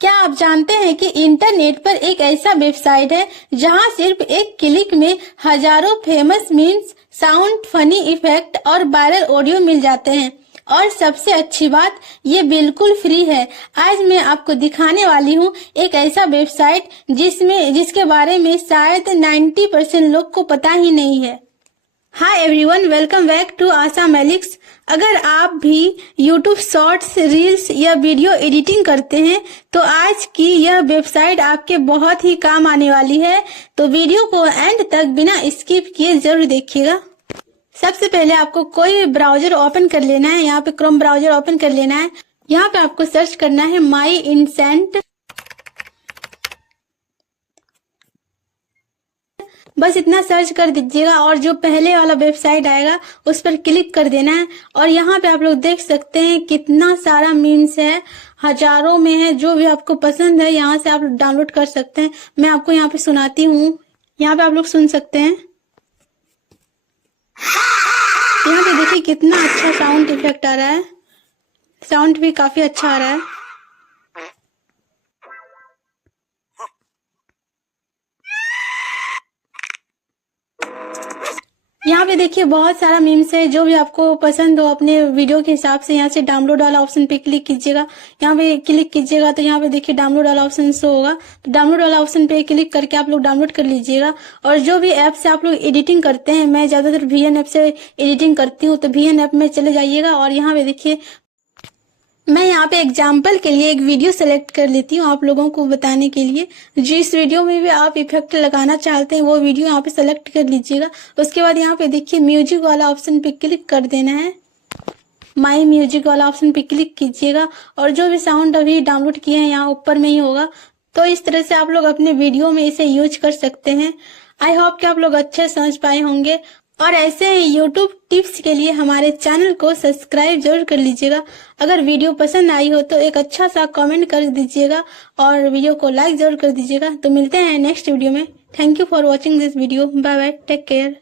क्या आप जानते हैं कि इंटरनेट पर एक ऐसा वेबसाइट है जहां सिर्फ एक क्लिक में हजारों famous memes, sound, funny effect और वायरल ऑडियो मिल जाते हैं। और सबसे अच्छी बात, ये बिल्कुल फ्री है। आज मैं आपको दिखाने वाली हूँ एक ऐसा वेबसाइट जिसके बारे में शायद 90% लोग को पता ही नहीं है। Hi everyone, welcome back to Asha Mallix. अगर आप भी YouTube शॉर्ट्स, रील्स या वीडियो एडिटिंग करते हैं तो आज की यह वेबसाइट आपके बहुत ही काम आने वाली है। तो वीडियो को एंड तक बिना स्किप किए जरूर देखिएगा। सबसे पहले आपको कोई ब्राउजर ओपन कर लेना है। यहाँ पे क्रोम ब्राउजर ओपन कर लेना है। यहाँ पे आपको सर्च करना है माई इंसेंट। बस इतना सर्च कर दीजिएगा और जो पहले वाला वेबसाइट आएगा उस पर क्लिक कर देना है। और यहाँ पे आप लोग देख सकते हैं कितना सारा मीम्स है, हजारों में है। जो भी आपको पसंद है यहाँ से आप डाउनलोड कर सकते हैं। मैं आपको यहाँ पे सुनाती हूँ, यहाँ पे आप लोग सुन सकते हैं। यहाँ पे देखिए कितना अच्छा साउंड इफेक्ट आ रहा है, साउंड भी काफी अच्छा आ रहा है। यहाँ पे देखिए बहुत सारा मीम्स है। जो भी आपको पसंद हो अपने वीडियो के हिसाब से यहाँ से डाउनलोड वाला ऑप्शन पे क्लिक कीजिएगा। यहाँ पे क्लिक कीजिएगा तो यहाँ पे देखिए डाउनलोड वाला ऑप्शन शो होगा। तो डाउनलोड वाला ऑप्शन पे क्लिक करके आप लोग डाउनलोड कर लीजिएगा। और जो भी ऐप से आप लोग एडिटिंग करते हैं, मैं ज्यादातर VN ऐप से एडिटिंग करती हूँ, तो VN ऐप में चले जाइएगा। और यहाँ पे देखिए मैं यहाँ पे एग्जाम्पल के लिए एक वीडियो सेलेक्ट कर लेती हूँ आप लोगों को बताने के लिए। जिस वीडियो में भी आप इफेक्ट लगाना चाहते हैं वो वीडियो यहाँ पे सेलेक्ट कर लीजिएगा। उसके बाद यहाँ पे देखिए म्यूजिक वाला ऑप्शन पे क्लिक कर देना है। माई म्यूजिक वाला ऑप्शन पे क्लिक कीजिएगा और जो भी साउंड अभी डाउनलोड किए हैं यहाँ ऊपर में ही होगा। तो इस तरह से आप लोग अपने वीडियो में इसे यूज कर सकते हैं। आई होप कि आप लोग अच्छे समझ पाए होंगे। और ऐसे ही YouTube टिप्स के लिए हमारे चैनल को सब्सक्राइब जरूर कर लीजिएगा। अगर वीडियो पसंद आई हो तो एक अच्छा सा कमेंट कर दीजिएगा और वीडियो को लाइक जरूर कर दीजिएगा। तो मिलते हैं नेक्स्ट वीडियो में। Thank you for watching this video. Bye bye, take care.